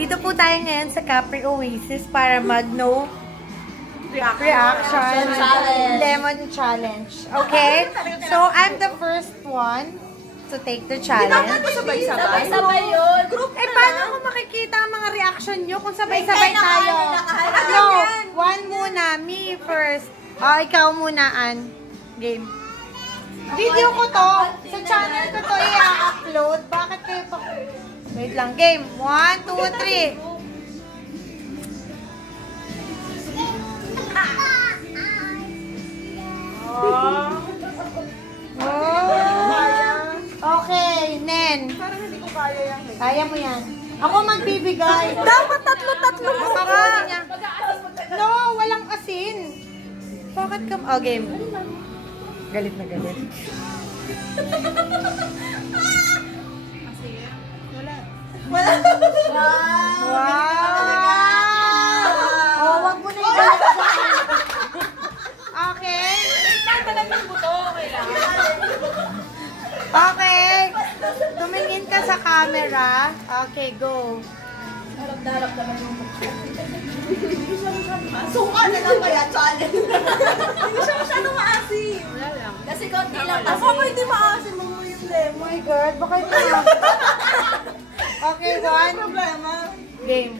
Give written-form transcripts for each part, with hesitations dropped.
Nandito po tayo ngayon sa Capri Oasis para mag-no reaction lemon challenge. Okay? So, I'm the first one to take the challenge. Sabay-sabay yun. Eh, paano ko makikita ang mga reaction nyo kung sabay-sabay tayo? No, one muna. Me first. Ikaw muna, Ann. Game. Video ko to. Sa channel ko to i-upload. Bakit kayo pa... Wait lang. Game. 1, 2, 3. Okay, Nen. Parang hindi ko kaya yan. Kaya mo yan. Ako magbibigay. Dapat tatlo-tatlo mo ka. No, walang asin. Bakit ka... Oh, game. Galit na galit. Wala. Wow! Oh, wag mo na yung okay. Talagang buto. Okay. Tumingin ka sa camera. Okay, go. Harap-darap naman yung mukha. Suka na lang kaya challenge. Hindi siya masyadong maasim. Kasi konti lang kasi. Ako hindi maasim mo yung lemon. Oh my God, baka ito na. Okay, one. Problema. Game.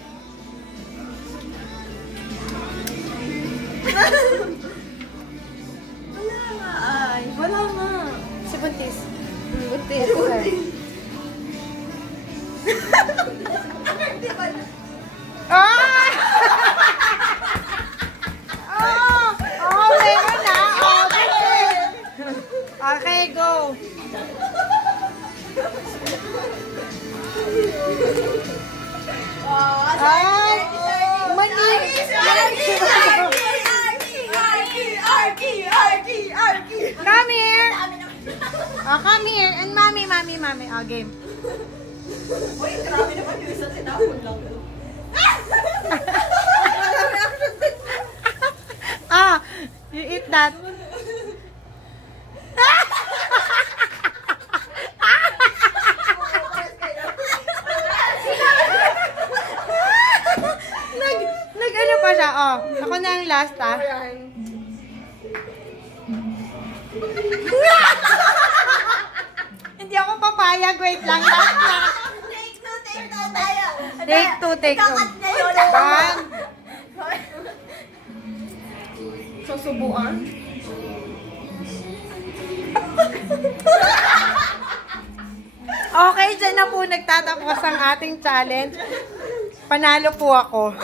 Wala nga ay. Wala nga. Si Buntis. Buntis. Okay. Ah! Oh, meron na. Oh, Buntis. Okay, go. Ay! Manis! Come here! Oh, come here. And mommy. Oh, game. Uy, grabe naman yung isa sinapon lang. You eat that. Nag-ano pa siya, oh. Ako na yung last, Hindi ako papayag, wait lang. Last na. Take two tayo. One. Susubuan? Okay, dyan na po nagtatapos ang ating challenge. Panalo po ako.